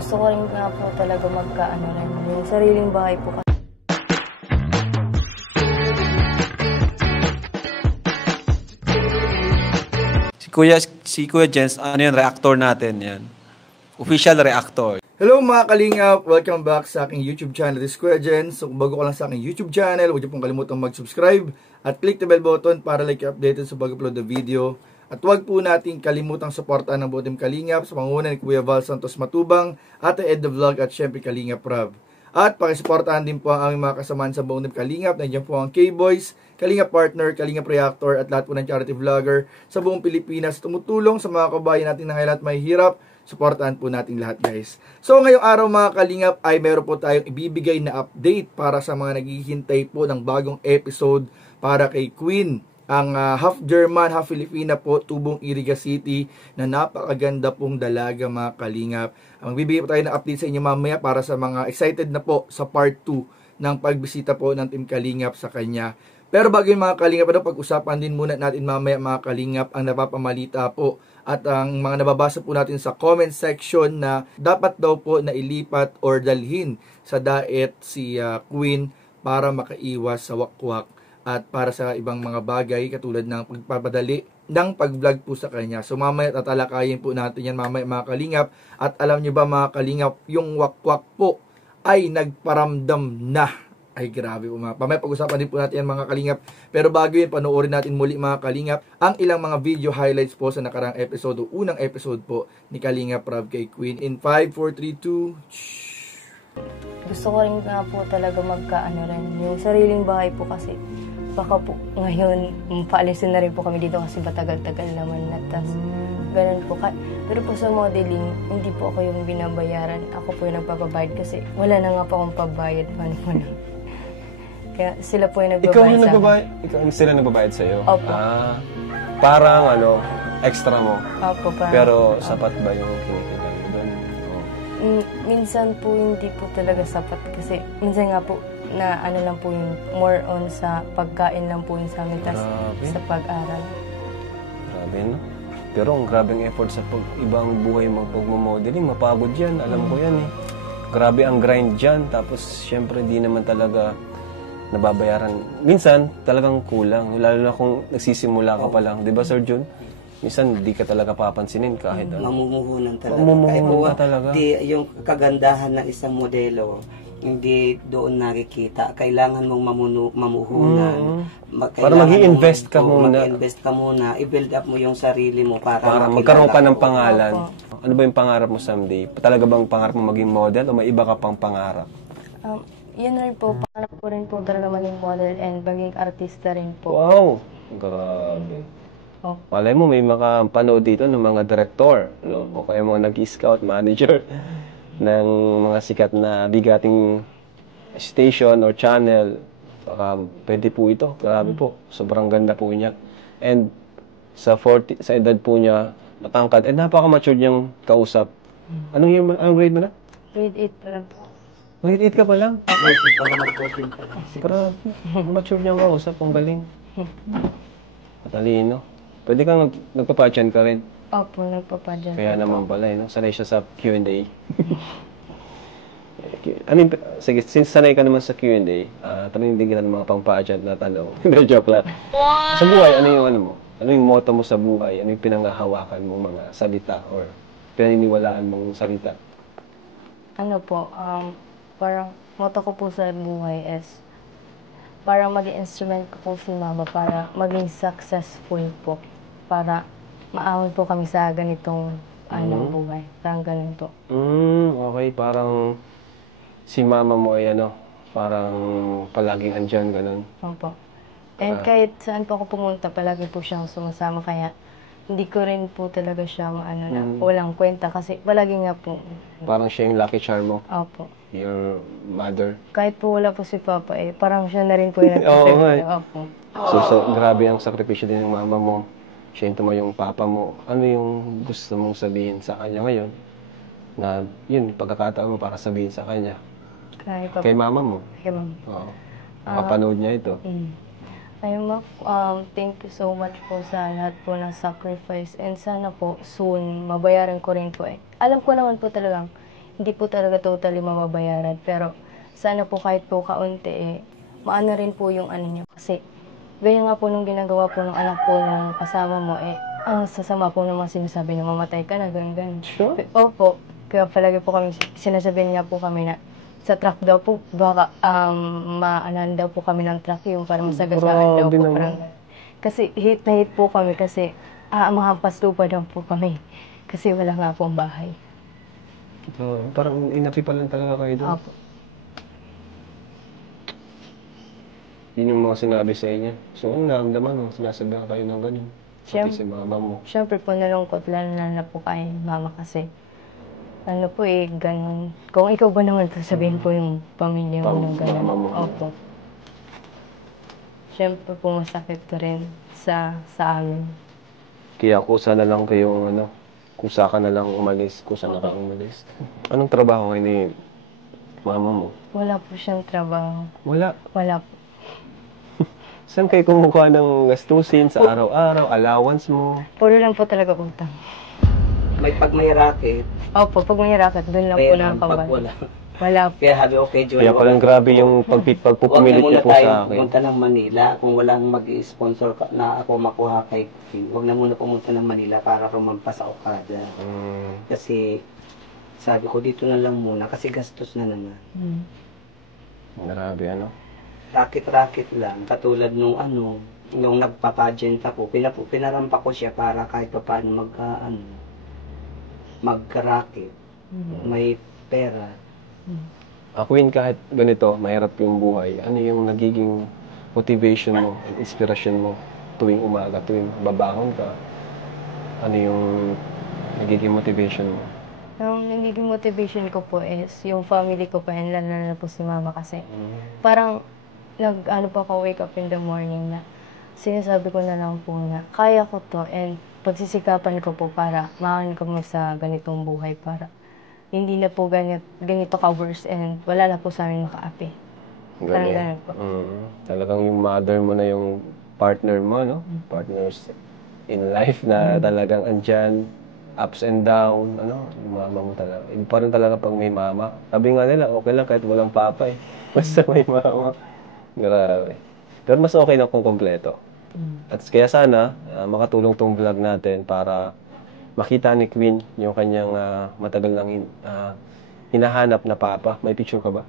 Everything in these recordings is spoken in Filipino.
Gusto ko rin nga po talaga magkaano rin, yung sariling bahay po kasi. Si Kuya Jens, ano yan, reactor natin yan. Official reactor. Hello mga kalingap! Welcome back sa aking YouTube channel. This is Kuya Jens. So kung bago ka lang sa aking YouTube channel, huwag niyo pong kalimutang mag-subscribe at click the bell button para like updated sa pag-upload na video. At huwag po nating kalimutang suportahan ng buong Kalingap sa pangunguna ni Kuya Val Santos Matubang, Ate Ed the Vlog at syempre Kalingap Rob. At pakisuportahan din po ang aming mga kasamahan sa buong Kalingap. Nandiyan po ang K-Boys, Kalingap Partner, Kalingap Reactor at lahat po ng charity vlogger sa buong Pilipinas. Tumutulong sa mga kabayan natin na ngayon at may hirap. Suportahan po natin lahat guys. So ngayong araw mga Kalingap ay meron po tayong ibibigay na update para sa mga naghihintay po ng bagong episode para kay Queen. Ang half German, half Filipina po, tubong Iriga City na napakaganda pong dalaga mga Kalingap. Ang bibigay po tayo ng update sa inyo mamaya para sa mga excited na po sa part 2 ng pagbisita po ng Team Kalingap sa kanya. Pero bago yung mga Kalingap, pag-usapan din muna natin mamaya mga Kalingap ang napapamalita po at ang mga nababasa po natin sa comment section na dapat daw po na ilipat or dalhin sa Daet si Queen para makaiwas sa wakwak at para sa ibang mga bagay katulad ng pagpapadali ng pag-vlog po sa kanya. So mamaya tatalakayin po natin yan mamaya mga Kalingap. At alam nyo ba mga Kalingap, yung wakwak po ay nagparamdam na. Ay grabe po mga. Mamaya pag-usapan din po natin yan mga Kalingap. Pero bago yun, panoorin natin muli mga Kalingap ang ilang mga video highlights po sa nakarang episode o unang episode po ni Kalingap Rob kay Queen. In 5, 4, 3, 2... Gusto ko rin nga po talaga magkaano rin, yung sariling bahay po kasi. Baka po ngayon, paalisin na rin po kami dito kasi matagal-tagal naman na. Tas, ganun po. Pero po sa modeling, hindi po ako yung binabayaran. Ako po yung nagpapabayad kasi wala na nga po akong pabayad. Kaya sila po yung nagbabayad Ikaw yung nagbabayad? Ikaw sila nagbabayad sa'yo? Opo. Parang extra mo. Opo, parang. Pero sapat ba yung kinikita mo doon? Minsan po hindi po talaga sapat kasi minsan nga po na ano lang po yung more on sa pagkain lang po yung sa amin tas sa pag-aral. Grabe no? Pero ang grabing effort sa ibang buhay pag-modeling, mapagod yan, alam ko yan eh. Grabe ang grind dyan, tapos syempre di naman talaga nababayaran. Minsan talagang kulang, lalo na kung nagsisimula ka pa lang, di ba Sir Jun? Minsan di ka talaga papansinin kahit mamumuhunan talaga. Mamumuhunan talaga. Di, yung kagandahan ng isang modelo, hindi doon nakikita. Kailangan mong mamuhunan. Para mag-i-invest ka muna. Mag-invest ka muna. I-build up mo yung sarili mo para magkaroon ka ng pangalan. Ano ba yung pangarap mo someday? Talaga bang pangarap mo maging model o may iba ka pang pangarap? Yun rin po, pangarap ko rin po talaga maging model and maging artista rin po. Wow! Grabe. Malay mo, may makapanood dito ng mga director, no? O kaya mga nag-scout manager ng mga sikat na bigating station or channel. Pwede po ito. Grabe po. Sobrang ganda po niya. And sa edad po niya, matangkad. And napaka-mature niyang kausap. Anong grade mo na? Grade 8 pa lang po. Grade 8 ka pa lang? Para mature niyang kausap. Ang galing. Matalino. Pwede kang nagpapadyan ka rin. Opo, nagpapadyan. Kaya naman pala, no? Sanay siya sa Q&A. Sige, since sanay ka naman sa Q&A, tanongin din kita ng mga pang-pageant na tanong. Hindi, joke lang. Sa buhay, ano yung Ano yung motto mo sa buhay? Ano yung pinanghahawakan mong mga salita or pinaniniwalaan mong salita? Ano po, parang motto ko po sa buhay is parang maging instrument ko po si Mama para maging successful po. Para maahon po kami sa ganitong buhay. Parang ganun po. Okay. Parang si Mama mo ay parang palaging andyan, ganun. Opo. And kahit saan po ako pumunta, palagi po siyang sumasama. Kaya hindi ko rin po talaga siya walang kwenta kasi palagi nga po. Parang siya yung lucky charm mo? Opo. Your mother? Kahit po wala po si Papa parang siya na rin po yung Opo. So, grabe ang sakripisyo din ng mama mo. Siya yung papa mo. Ano yung gusto mong sabihin sa kanya ngayon? Na yun, pagkakataon mo para sabihin sa kanya. Kay mama mo? Kay mama. Oo. Makapanood niya ito. Ay, thank you so much po sa lahat po ng sacrifice and sana po soon mabayaran ko rin po Alam ko naman po talagang hindi po talaga totally mababayaran. Pero sana po kahit po kaunti maano rin po yung ano niya. Kasi ganyan nga po nung ginagawa po ng anak po ng kasama mo ang sasama po naman sinasabi na mamatay ka na, ganyan. Sure? Opo. Kaya palagi po kami, sinasabihin nga po kami na sa truck daw po, baka maanan daw po kami ng truck yung para masagasaan daw Grabe po. naman. Parang, kasi hit na hit po kami kasi mahampas lupa daw po kami. Kasi wala nga pong bahay. Parang inapi pa lang talaga kayo doon. Opo. Yun yung mga sinabi sa inyo. So, ang naramdaman mo, sinasabihan kayo ng ganun. Pati si mama mo. Siyempre po nalungkot, lalo na po kay mama kasi. Ano po ganun. Kung ikaw ba naman to, sabihin po yung pamilya mo ng ganun. Mama mo. Opo. Siyempre po masakit rin sa amin. Kaya kusa na lang kayo, kusa ka na lang umalis, kusa na ka umalis. Anong trabaho ngayon ni mama mo? Wala po siyang trabaho. Wala. Wala po. Saan kayo kumukuha ng gastusin sa araw-araw, allowance mo? Puro lang po talaga utang. Pag may racket, Opo, pag may racket, doon lang po pag nakakabal. wala. Wala po. Kaya sabi, okay, Joy. Kaya palang grabe yung pagpupumilit niyo po sa akin. Pumunta ng Manila kung walang mag-sponsor na ako makuha kay Queen. Huwag na muna pumunta ng Manila para rumampas sa Okada. Kasi sabi ko, dito na lang muna kasi gastos na naman. Grabe, Racket lang. Katulad nung nung nagpa-pageant ako, pinarampa ko siya para kahit pa paano mag-racket. May pera. Queen, kahit ganito, mahirap yung buhay, ano yung nagiging motivation mo, inspiration mo tuwing umaga, tuwing babangon ka? Ano yung nagiging motivation mo? Ang nagiging motivation ko po is yung family ko pa, and lalo na po si mama kasi. Parang pa ako wake up in the morning na sinasabi ko na lang po na kaya ko to and pagsisikapan ko po para makan ko sa ganitong buhay para hindi na po ganito ka-worse and wala na po sa amin makaapi. Parang ganun po. Talagang yung mother mo na yung partner mo, no? Partners in life na talagang andyan, ups and down, yung mama mo talaga. Iba pa rin talaga pag may mama. Sabi nga nila, okay lang kahit walang papa Basta may mama. Grabe. Pero mas okay na kung kompleto. At kaya sana, makatulong tong vlog natin para makita ni Queen yung kanyang matagal nang hinahanap na papa. May picture ka ba?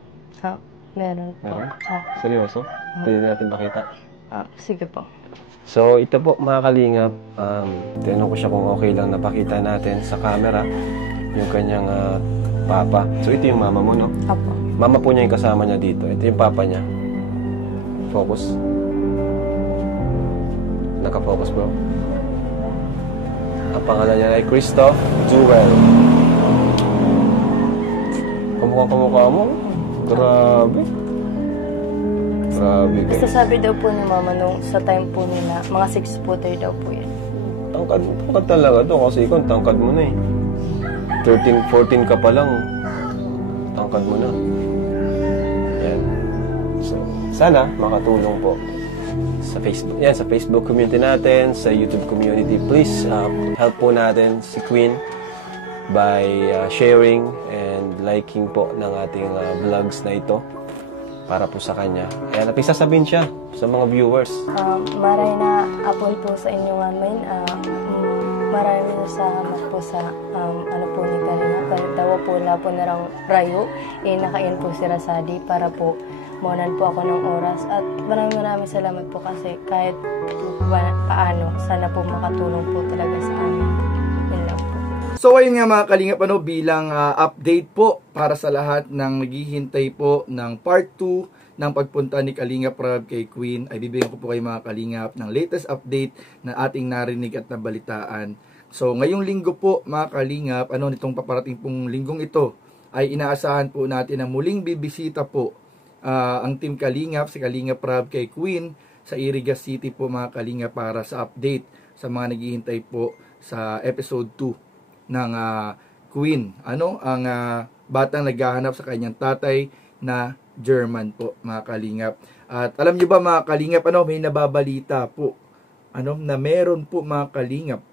Meron po. Meron? Seryoso? Pwede natin makita. Sige po. So, ito po mga kalingap. Tinanong ko siya kung okay lang napakita natin sa camera yung kanyang papa. So, ito yung mama mo, no? Apo. Mama po niya yung kasama niya dito. Ito yung papa niya. Focus. Naka-focus, bro. Ang pangalan niya ay Christoph Jewel. Kamukha mo. Grabe. Grabe. Basta sabi daw po ni mama nung sa time po nila, mga 6'4" daw po yan. Tangkad talaga to kasi ikaw, tangkad mo na 13, 14 ka pa lang. Tangkad mo na. Yan. So, sana makatulong po sa Facebook. Yan, sa Facebook community natin, sa YouTube community. Please help po natin si Queen by sharing and liking po ng ating vlogs na ito para po sa kanya. Kaya napisasabihin siya sa mga viewers. Maray na apon po sa inyo ngayon. Maraming salamat po sa po ni Karina. Kalitawa po na po na rang rayo. Nakain po si Rasadi para po maunan po ako ng oras. At maraming salamat po kasi kahit paano, sana po makatulong po talaga sa amin. Yun lang po. So ayun nga mga kalingap, bilang update po para sa lahat ng naghihintay po ng part 2 ng pagpunta ni Kalingap Rab kay Queen, ay bibigyan ko po kayo mga kalingap ng latest update na ating narinig at nabalitaan. So ngayong linggo po mga kalingap, nitong paparating pong linggong ito, ay inaasahan po natin na muling bibisita po ang Team Kalingap, si Kalingap Rab kay Queen sa Irigas City po mga kalingap para sa update sa mga naghihintay po sa episode 2 ng Queen. Ang batang naghahanap sa kanyang tatay na German po mga kalingap. At alam niyo ba mga kalingap, may nababalita po na meron po mga kalingap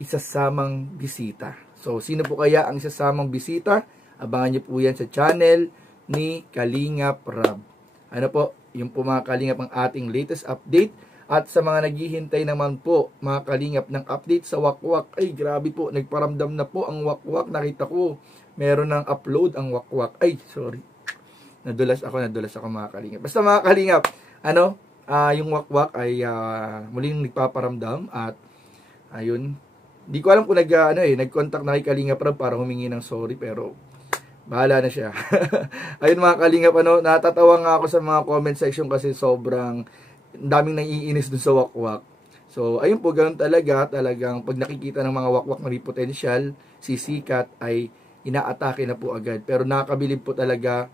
isasamang bisita. So sino po kaya ang isasamang bisita? Abangan nyo po yan sa channel ni Kalingap Rab. Ano po, yung po mga Kalingap ang ating latest update. At sa mga naghihintay naman po, mga Kalingap, ng update sa Wakwak, ay grabe po, nagparamdam na po ang Wakwak. Nakita ko, meron ng upload ang Wakwak. Ay, sorry. Nadulas ako mga Kalingap. Basta mga Kalingap, yung Wakwak ay muling nagpaparamdam at ayun. Di ko alam kung nag-contact na kay Kalingap Rab para humingi ng sorry, pero bahala na siya. Ayun mga Kalingap, natatawa nga ako sa mga comment section kasi sobrang daming naiinis dun sa Wakwak. So, ayun po, ganun talagang pag nakikita ng mga Wakwak na may potential, sisikat ay inaatake na po agad. Pero nakakabilib po talaga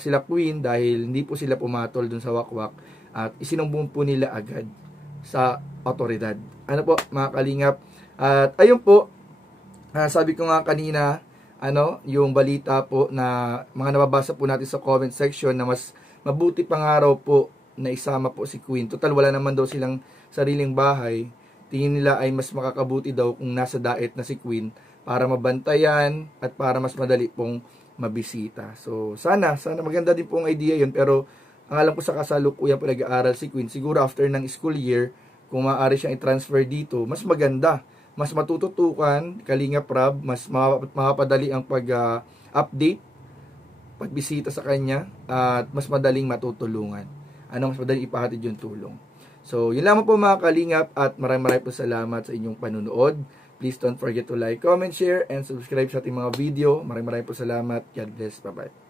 sila Queen dahil hindi po sila pumatol dun sa Wakwak at isinumbong po nila agad sa otoridad. Ano po, mga Kalingap? At ayun po, sabi ko nga kanina, yung balita po na mga nababasa po natin sa comment section na mas mabuti pang araw po na isama po si Queen. Total, wala naman daw silang sariling bahay. Tingin nila ay mas makakabuti daw kung nasa daet na si Queen para mabantayan at para mas madali pong mabisita. So, sana maganda din pong idea yun. Pero, ang alam ko sa kasalukuyan po nag-aaral si Queen, siguro after ng school year, kung maaari siyang i-transfer dito, mas maganda. Mas matututukan, Kalingap Rab, mas mapapadali ang pag-update, pagbisita sa kanya, at mas madaling matutulungan. Mas madaling ipahatid yung tulong. So, yun lamang po mga Kalingap, at maraming po salamat sa inyong panunood. Please don't forget to like, comment, share, and subscribe sa ating mga video. Maraming po salamat. God bless. Bye-bye.